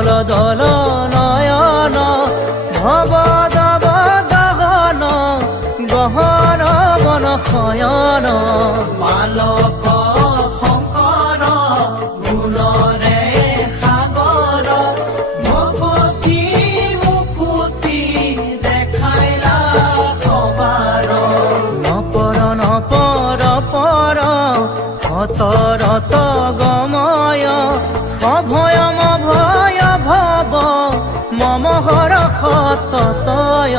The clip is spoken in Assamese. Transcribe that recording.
দল দল নয়ন ভব দব গগন গহন বন শয়ন বালক শংকৰ গুণৰে সাগৰ ভকতি মুকুতি দেখাইলা সবাৰ নপৰ নপৰ পৰ সতৰত গময় সভয়ম ভয় ভৱ মম হৰ সততয়